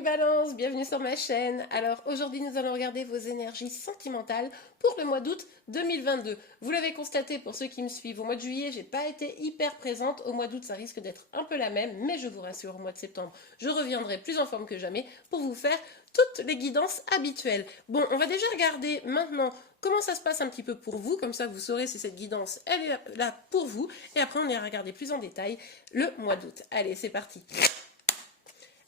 mes balances, bienvenue sur ma chaîne. Alors aujourd'hui nous allons regarder vos énergies sentimentales pour le mois d'août 2022. Vous l'avez constaté pour ceux qui me suivent, au mois de juillet j'ai pas été hyper présente, au mois d'août ça risque d'être un peu la même, mais je vous rassure, au mois de septembre je reviendrai plus en forme que jamais pour vous faire toutes les guidances habituelles. Bon, on va déjà regarder maintenant comment ça se passe un petit peu pour vous, comme ça vous saurez si cette guidance elle est là pour vous, et après on ira regarder plus en détail le mois d'août. Allez, c'est parti.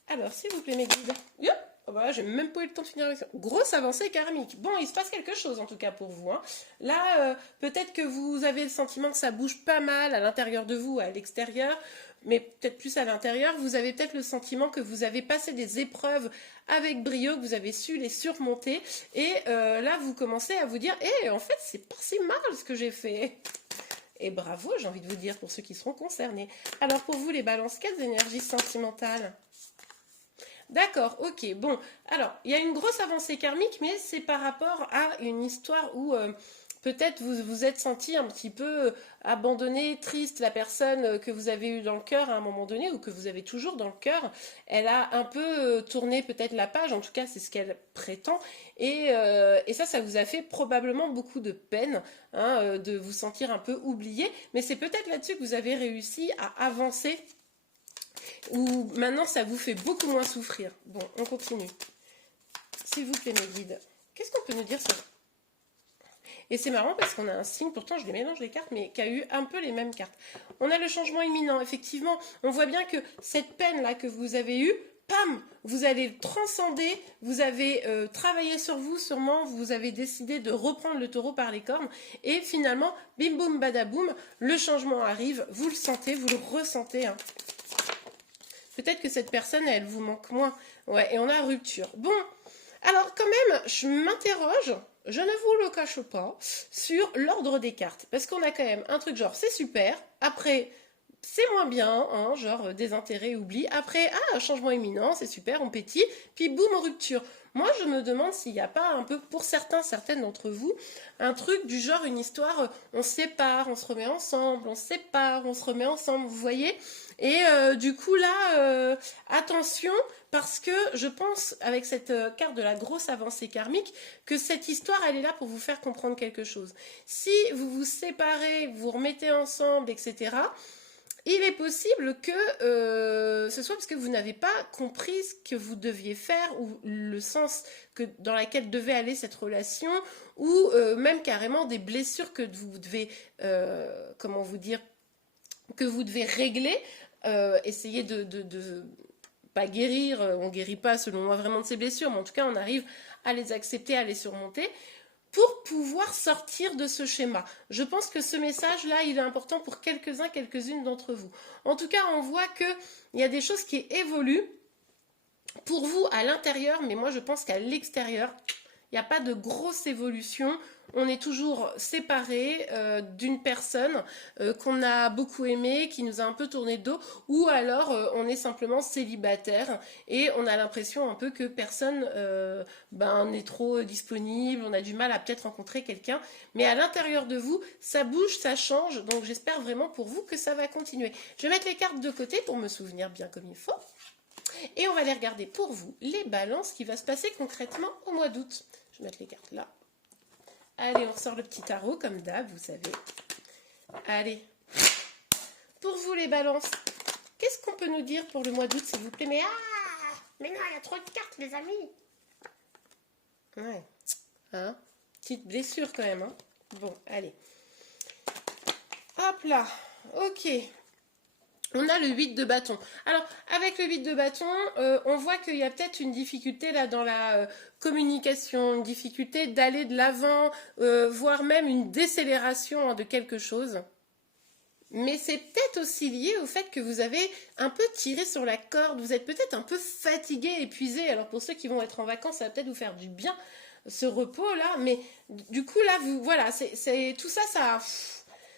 Alors, s'il vous plaît, mes guides. Yop, oh bah, j'ai même pas eu le temps de finir avec ça. Grosse avancée karmique. Bon, il se passe quelque chose en tout cas pour vous. Hein. Là, peut-être que vous avez le sentiment que ça bouge pas mal à l'intérieur de vous, à l'extérieur, mais peut-être plus à l'intérieur. Vous avez peut-être le sentiment que vous avez passé des épreuves avec brio, que vous avez su les surmonter. Et là, vous commencez à vous dire, en fait, c'est pas si mal ce que j'ai fait. Et bravo, j'ai envie de vous dire, pour ceux qui seront concernés. Alors, pour vous, les balances, quelles énergies sentimentales ? D'accord, ok, bon, alors, il y a une grosse avancée karmique, mais c'est par rapport à une histoire où peut-être vous vous êtes senti un petit peu abandonné, triste, la personne que vous avez eue dans le cœur à un moment donné, ou que vous avez toujours dans le cœur, elle a un peu tourné peut-être la page, en tout cas c'est ce qu'elle prétend, et ça vous a fait probablement beaucoup de peine, hein, de vous sentir un peu oublié, mais c'est peut-être là-dessus que vous avez réussi à avancer, ou maintenant ça vous fait beaucoup moins souffrir. Bon, on continue. S'il vous plaît, mes guides, qu'est-ce qu'on peut nous dire sur... Et c'est marrant parce qu'on a un signe, pourtant je les mélange les cartes, mais qui a eu un peu les mêmes cartes. On a le changement imminent, effectivement. On voit bien que cette peine-là que vous avez eue, pam, vous allez transcender, vous avez travaillé sur vous sûrement, vous avez décidé de reprendre le taureau par les cornes, et finalement, bim boum badaboum, le changement arrive, vous le sentez, vous le ressentez, hein. Peut-être que cette personne, elle vous manque moins. Ouais, et on a rupture. Bon, alors quand même, je m'interroge, je ne vous le cache pas, sur l'ordre des cartes. Parce qu'on a quand même un truc genre, c'est super. Après, c'est moins bien, hein, genre désintérêt, oubli. Après, changement imminent, c'est super, on pétille. Puis boum, rupture. Moi, je me demande s'il n'y a pas un peu, pour certaines d'entre vous, un truc du genre, une histoire, on se sépare, on se remet ensemble, on se sépare, on se remet ensemble, vous voyez? Et du coup, là, attention, parce que je pense, avec cette carte de la grosse avancée karmique, que cette histoire, elle est là pour vous faire comprendre quelque chose. Si vous vous séparez, vous remettez ensemble, etc., il est possible que ce soit parce que vous n'avez pas compris ce que vous deviez faire ou le sens dans lequel devait aller cette relation, ou même carrément des blessures que vous devez, comment vous dire, que vous devez régler, essayer de pas guérir, on guérit pas selon moi vraiment de ces blessures, mais en tout cas on arrive à les accepter, à les surmonter, pour pouvoir sortir de ce schéma. Je pense que ce message-là, il est important pour quelques-uns, quelques-unes d'entre vous. En tout cas, on voit qu'il y a des choses qui évoluent pour vous à l'intérieur, mais moi je pense qu'à l'extérieur, il n'y a pas de grosse évolution. On est toujours séparés d'une personne qu'on a beaucoup aimée, qui nous a un peu tourné le dos, ou alors on est simplement célibataire et on a l'impression un peu que personne n'est trop disponible, on a du mal à peut-être rencontrer quelqu'un, mais à l'intérieur de vous, ça bouge, ça change, donc j'espère vraiment pour vous que ça va continuer. Je vais mettre les cartes de côté pour me souvenir bien comme il faut. Et on va aller regarder pour vous les balances qui va se passer concrètement au mois d'août. Je vais mettre les cartes là. Allez, on ressort le petit tarot comme d'hab, vous savez. Allez. Pour vous les balances, qu'est-ce qu'on peut nous dire pour le mois d'août, s'il vous plaît? Mais non, il y a trop de cartes, les amis. Ouais. Hein? Petite blessure quand même. Hein? Bon, allez. Hop là. Ok. On a le 8 de bâton. Alors, avec le 8 de bâton, on voit qu'il y a peut-être une difficulté là dans la communication, une difficulté d'aller de l'avant, voire même une décélération de quelque chose. Mais c'est peut-être aussi lié au fait que vous avez un peu tiré sur la corde, vous êtes peut-être un peu fatigué, épuisé. Alors pour ceux qui vont être en vacances, ça va peut-être vous faire du bien, ce repos-là. Mais du coup, là, voilà, tout ça, ça...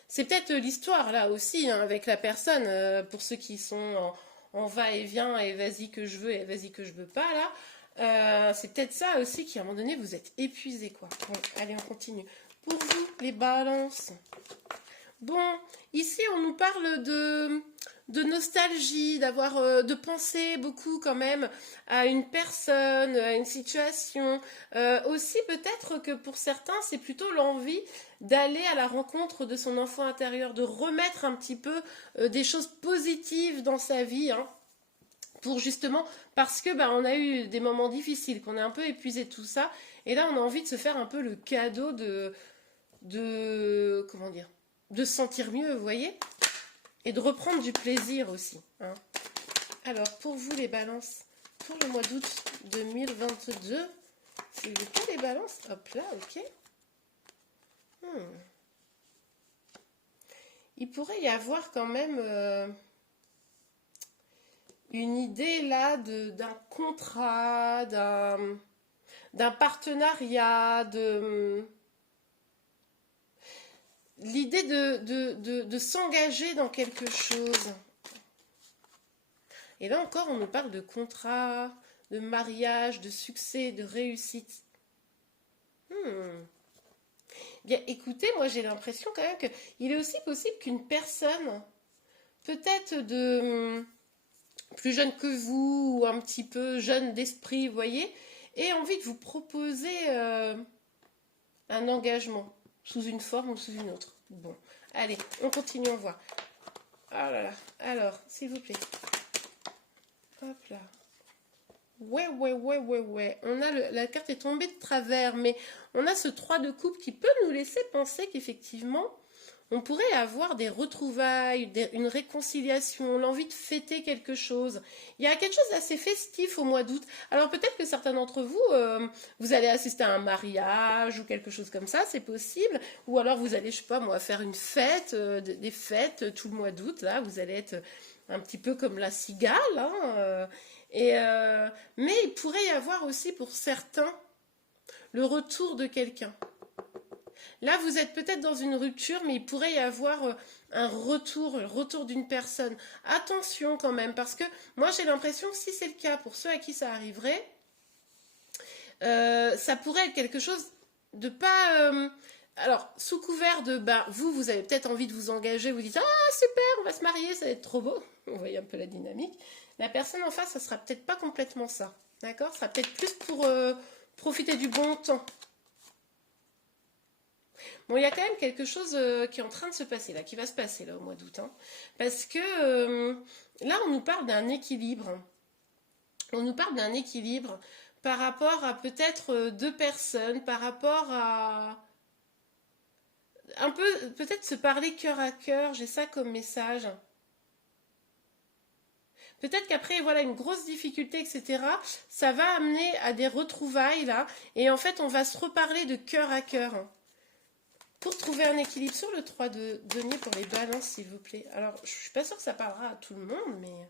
C'est peut-être l'histoire là aussi, hein, avec la personne, pour ceux qui sont en va-et-vient et vas-y que je veux et vas-y que je veux pas là. C'est peut-être ça aussi qui à un moment donné vous êtes épuisé quoi. Bon, allez on continue. Pour vous les balances. Bon, ici on nous parle de nostalgie, de penser beaucoup quand même à une personne, à une situation. Aussi peut-être que pour certains, c'est plutôt l'envie d'aller à la rencontre de son enfant intérieur, de remettre un petit peu des choses positives dans sa vie, hein, pour justement, parce que on a eu des moments difficiles, qu'on a un peu épuisé tout ça, et là on a envie de se faire un peu le cadeau comment dire, de se sentir mieux, vous voyez, et de reprendre du plaisir aussi, hein. Alors, pour vous les balances, pour le mois d'août 2022, s'il vous plaît les balances, hop là, ok. Il pourrait y avoir quand même une idée là d'un contrat, d'un partenariat, l'idée de s'engager dans quelque chose. Et là encore, on nous parle de contrat, de mariage, de succès, de réussite. Bien, écoutez, moi j'ai l'impression quand même qu'il est aussi possible qu'une personne, peut-être de plus jeune que vous, ou un petit peu jeune d'esprit, vous voyez, ait envie de vous proposer un engagement, sous une forme ou sous une autre. Bon, allez, on continue, on voit. Ah là là, alors, s'il vous plaît. Hop là. Ouais. On a la carte est tombée de travers, mais on a ce 3 de coupe qui peut nous laisser penser qu'effectivement, on pourrait avoir des retrouvailles, une réconciliation, l'envie de fêter quelque chose. Il y a quelque chose d'assez festif au mois d'août. Alors peut-être que certains d'entre vous, vous allez assister à un mariage ou quelque chose comme ça, c'est possible. Ou alors vous allez, je sais pas moi, faire une fête, des fêtes tout le mois d'août. Là, vous allez être un petit peu comme la cigale, hein, mais il pourrait y avoir aussi pour certains le retour de quelqu'un. Là, vous êtes peut-être dans une rupture, mais il pourrait y avoir un retour d'une personne. Attention quand même, parce que moi j'ai l'impression que si c'est le cas pour ceux à qui ça arriverait, ça pourrait être quelque chose de pas... alors, sous couvert de, vous avez peut-être envie de vous engager, vous dites, ah super, on va se marier, ça va être trop beau. Vous voyez un peu la dynamique. La personne en face, ça sera peut-être pas complètement ça. D'accord? Ça sera peut-être plus pour profiter du bon temps. Bon, il y a quand même quelque chose qui est en train de se passer là, qui va se passer là au mois d'août, hein, parce que là, on nous parle d'un équilibre. On nous parle d'un équilibre par rapport à peut-être deux personnes, par rapport à un peu peut-être se parler cœur à cœur. J'ai ça comme message. Peut-être qu'après, voilà, une grosse difficulté, etc., ça va amener à des retrouvailles là, et en fait, on va se reparler de cœur à cœur. Pour trouver un équilibre sur le 3 de denier pour les balances, s'il vous plaît. Alors, je suis pas sûre que ça parlera à tout le monde, mais...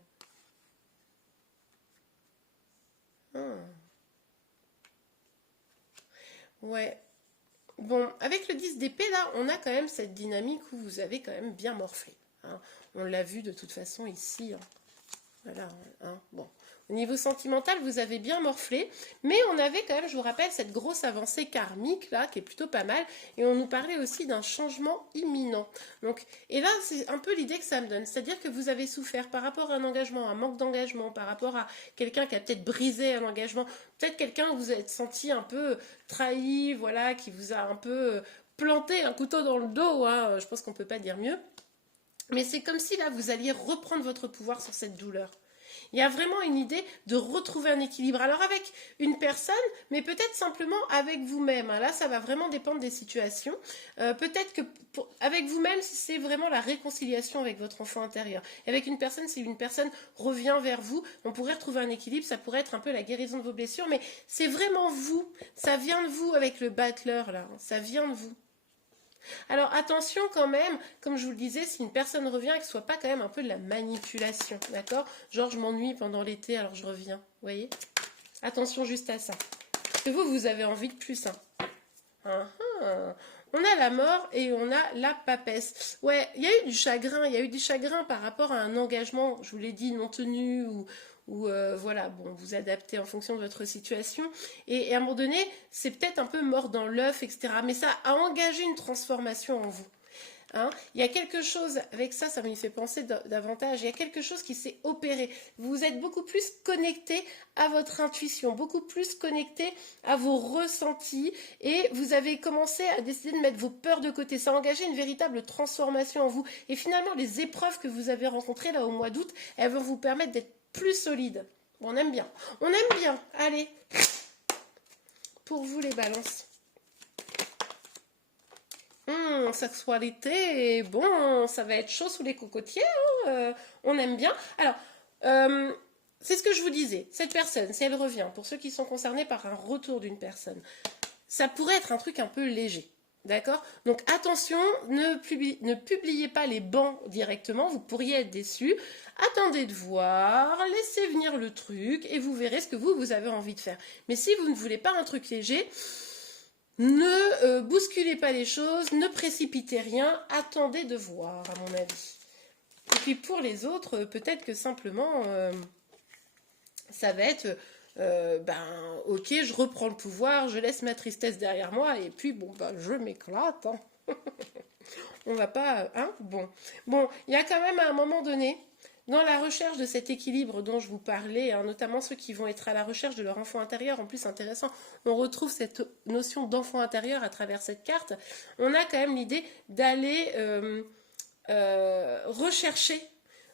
Ouais. Bon, avec le 10 d'épée, là, on a quand même cette dynamique où vous avez quand même bien morflé, hein. On l'a vu de toute façon ici, hein. Voilà, hein. Bon. Au niveau sentimental, vous avez bien morflé, mais on avait quand même, je vous rappelle, cette grosse avancée karmique là, qui est plutôt pas mal, et on nous parlait aussi d'un changement imminent. Donc, et là, c'est un peu l'idée que ça me donne, c'est-à-dire que vous avez souffert par rapport à un engagement, un manque d'engagement, par rapport à quelqu'un qui a peut-être brisé un engagement, peut-être quelqu'un où vous êtes senti un peu trahi, voilà, qui vous a un peu planté un couteau dans le dos, hein, je pense qu'on peut pas dire mieux. Mais c'est comme si là, vous alliez reprendre votre pouvoir sur cette douleur. Il y a vraiment une idée de retrouver un équilibre. Alors avec une personne, mais peut-être simplement avec vous-même. Là, ça va vraiment dépendre des situations. Peut-être que avec vous-même, si c'est vraiment la réconciliation avec votre enfant intérieur. Et avec une personne, si une personne revient vers vous, on pourrait retrouver un équilibre. Ça pourrait être un peu la guérison de vos blessures. Mais c'est vraiment vous. Ça vient de vous avec le battleur, là. Ça vient de vous. Alors attention quand même, comme je vous le disais, si une personne revient, que ce soit pas quand même un peu de la manipulation, d'accord? Genre je m'ennuie pendant l'été, alors je reviens, vous voyez? Attention juste à ça. Parce que vous avez envie de plus, hein. On a la mort et on a la papesse. Ouais, il y a eu du chagrin par rapport à un engagement, je vous l'ai dit, non tenu ou voilà, bon, vous adaptez en fonction de votre situation. Et à un moment donné, c'est peut-être un peu mort dans l'œuf, etc. Mais ça a engagé une transformation en vous. Hein. Il y a quelque chose, avec ça, ça me fait penser davantage, il y a quelque chose qui s'est opéré. Vous êtes beaucoup plus connecté à votre intuition, beaucoup plus connecté à vos ressentis et vous avez commencé à décider de mettre vos peurs de côté. Ça a engagé une véritable transformation en vous. Et finalement, les épreuves que vous avez rencontrées là au mois d'août, elles vont vous permettre d'être plus solide. Bon, on aime bien. On aime bien. Allez. Pour vous les balances. Sexualité, bon, ça va être chaud sous les cocotiers, hein, on aime bien. Alors, c'est ce que je vous disais, cette personne, si elle revient, pour ceux qui sont concernés par un retour d'une personne, ça pourrait être un truc un peu léger. D'accord? Donc attention, ne publiez pas les bancs directement, vous pourriez être déçu. Attendez de voir, laissez venir le truc et vous verrez ce que vous avez envie de faire. Mais si vous ne voulez pas un truc léger, ne bousculez pas les choses, ne précipitez rien, attendez de voir à mon avis. Et puis pour les autres, peut-être que simplement, ça va être... ok, je reprends le pouvoir, je laisse ma tristesse derrière moi et puis bon, je m'éclate. Hein. On va pas, hein, bon, il y a quand même à un moment donné, dans la recherche de cet équilibre dont je vous parlais, hein, notamment ceux qui vont être à la recherche de leur enfant intérieur, en plus intéressant, on retrouve cette notion d'enfant intérieur à travers cette carte. On a quand même l'idée d'aller rechercher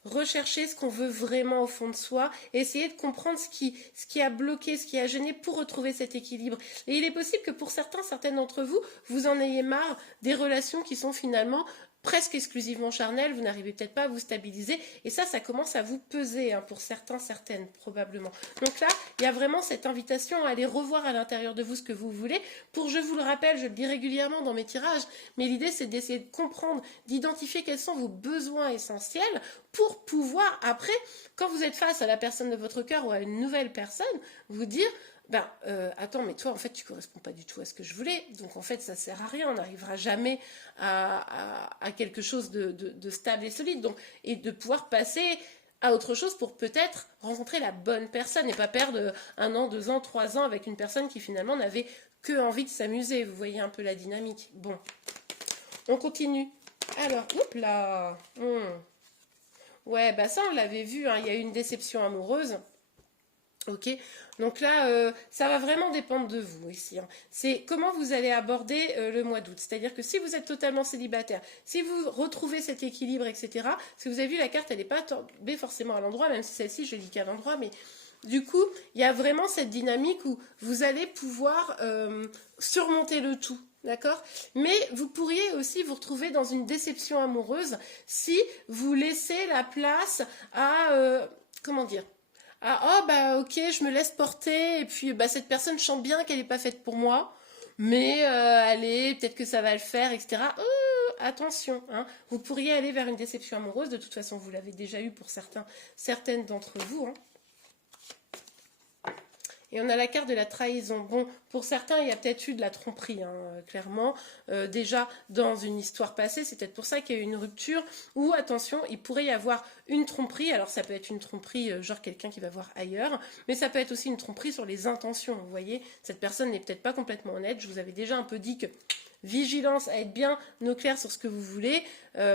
ce qu'on veut vraiment au fond de soi, et essayer de comprendre ce qui a bloqué, ce qui a gêné pour retrouver cet équilibre. Et il est possible que pour certaines d'entre vous, vous en ayez marre des relations qui sont finalement presque exclusivement charnelles, vous n'arrivez peut-être pas à vous stabiliser, et ça commence à vous peser, hein, pour certaines probablement. Donc là, il y a vraiment cette invitation à aller revoir à l'intérieur de vous ce que vous voulez, je vous le rappelle, je le dis régulièrement dans mes tirages, mais l'idée c'est d'essayer de comprendre, d'identifier quels sont vos besoins essentiels, pour pouvoir après, quand vous êtes face à la personne de votre cœur ou à une nouvelle personne, vous dire... attends, mais toi, en fait, tu corresponds pas du tout à ce que je voulais. Donc, en fait, ça sert à rien. On n'arrivera jamais à quelque chose de stable et solide. Donc, et de pouvoir passer à autre chose pour peut-être rencontrer la bonne personne et pas perdre 1 an, 2 ans, 3 ans avec une personne qui finalement n'avait que envie de s'amuser. Vous voyez un peu la dynamique. Bon, on continue. Alors, hop là. Ouais, ça, on l'avait vu. Hein, il y a eu une déception amoureuse. Ok, donc là, ça va vraiment dépendre de vous ici. Hein. C'est comment vous allez aborder le mois d'août. C'est-à-dire que si vous êtes totalement célibataire, si vous retrouvez cet équilibre, etc. Parce que vous avez vu, la carte, elle n'est pas tombée forcément à l'endroit, même si celle-ci, je lis qu'à l'endroit, mais du coup, il y a vraiment cette dynamique où vous allez pouvoir surmonter le tout. D'accord? Mais vous pourriez aussi vous retrouver dans une déception amoureuse si vous laissez la place à... comment dire? Ok, je me laisse porter, et puis cette personne chante bien qu'elle n'est pas faite pour moi, mais allez, peut-être que ça va le faire, etc. Attention, hein, vous pourriez aller vers une déception amoureuse, de toute façon vous l'avez déjà eu pour certaines d'entre vous, hein. Et on a la carte de la trahison. Bon, pour certains, il y a peut-être eu de la tromperie, hein, clairement. Déjà, dans une histoire passée, c'est peut-être pour ça qu'il y a eu une rupture. Ou, attention, il pourrait y avoir une tromperie. Alors, ça peut être une tromperie, genre quelqu'un qui va voir ailleurs. Mais ça peut être aussi une tromperie sur les intentions, vous voyez. Cette personne n'est peut-être pas complètement honnête. Je vous avais déjà un peu dit que... Vigilance à être bien au clair sur ce que vous voulez.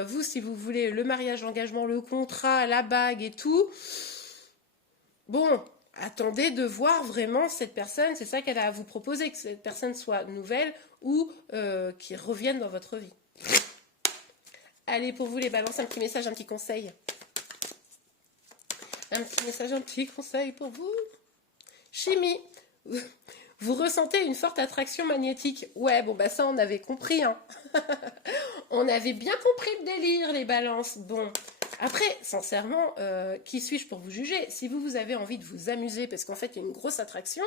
Vous, si vous voulez le mariage, l'engagement, le contrat, la bague et tout... Bon... Attendez de voir vraiment cette personne, c'est ça qu'elle a à vous proposer, que cette personne soit nouvelle ou qui revienne dans votre vie. Allez, pour vous les balances, un petit message, un petit conseil. Un petit message, un petit conseil pour vous. Chimie. Vous ressentez une forte attraction magnétique. Ouais, ça on avait compris. Hein. On avait bien compris le délire, les balances. Bon... Après, sincèrement, qui suis-je pour vous juger? Si vous avez envie de vous amuser, parce qu'en fait, il y a une grosse attraction,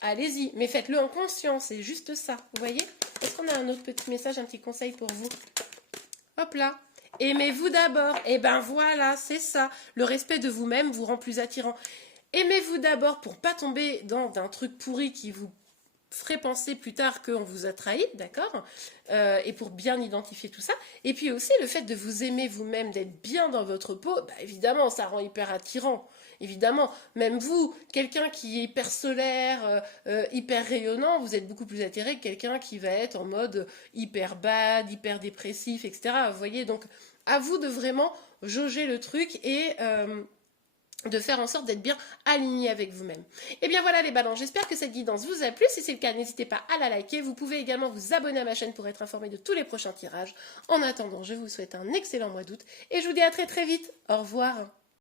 allez-y. Mais faites-le en conscience, c'est juste ça. Vous voyez? Est-ce qu'on a un autre petit message, un petit conseil pour vous? Hop là. Aimez-vous d'abord. Et voilà, c'est ça. Le respect de vous-même vous rend plus attirant. Aimez-vous d'abord pour pas tomber dans un truc pourri qui vous ferait penser plus tard qu'on vous a trahi, d'accord, et pour bien identifier tout ça. Et puis aussi le fait de vous aimer vous-même, d'être bien dans votre peau, évidemment, ça rend hyper attirant. évidemment, même vous, quelqu'un qui est hyper solaire, hyper rayonnant, vous êtes beaucoup plus attiré que quelqu'un qui va être en mode hyper bad, hyper dépressif, etc. Vous voyez, donc à vous de vraiment jauger le truc et de faire en sorte d'être bien aligné avec vous-même. Et bien voilà les ballons, j'espère que cette guidance vous a plu. Si c'est le cas, n'hésitez pas à la liker. Vous pouvez également vous abonner à ma chaîne pour être informé de tous les prochains tirages. En attendant, je vous souhaite un excellent mois d'août et je vous dis à très très vite. Au revoir.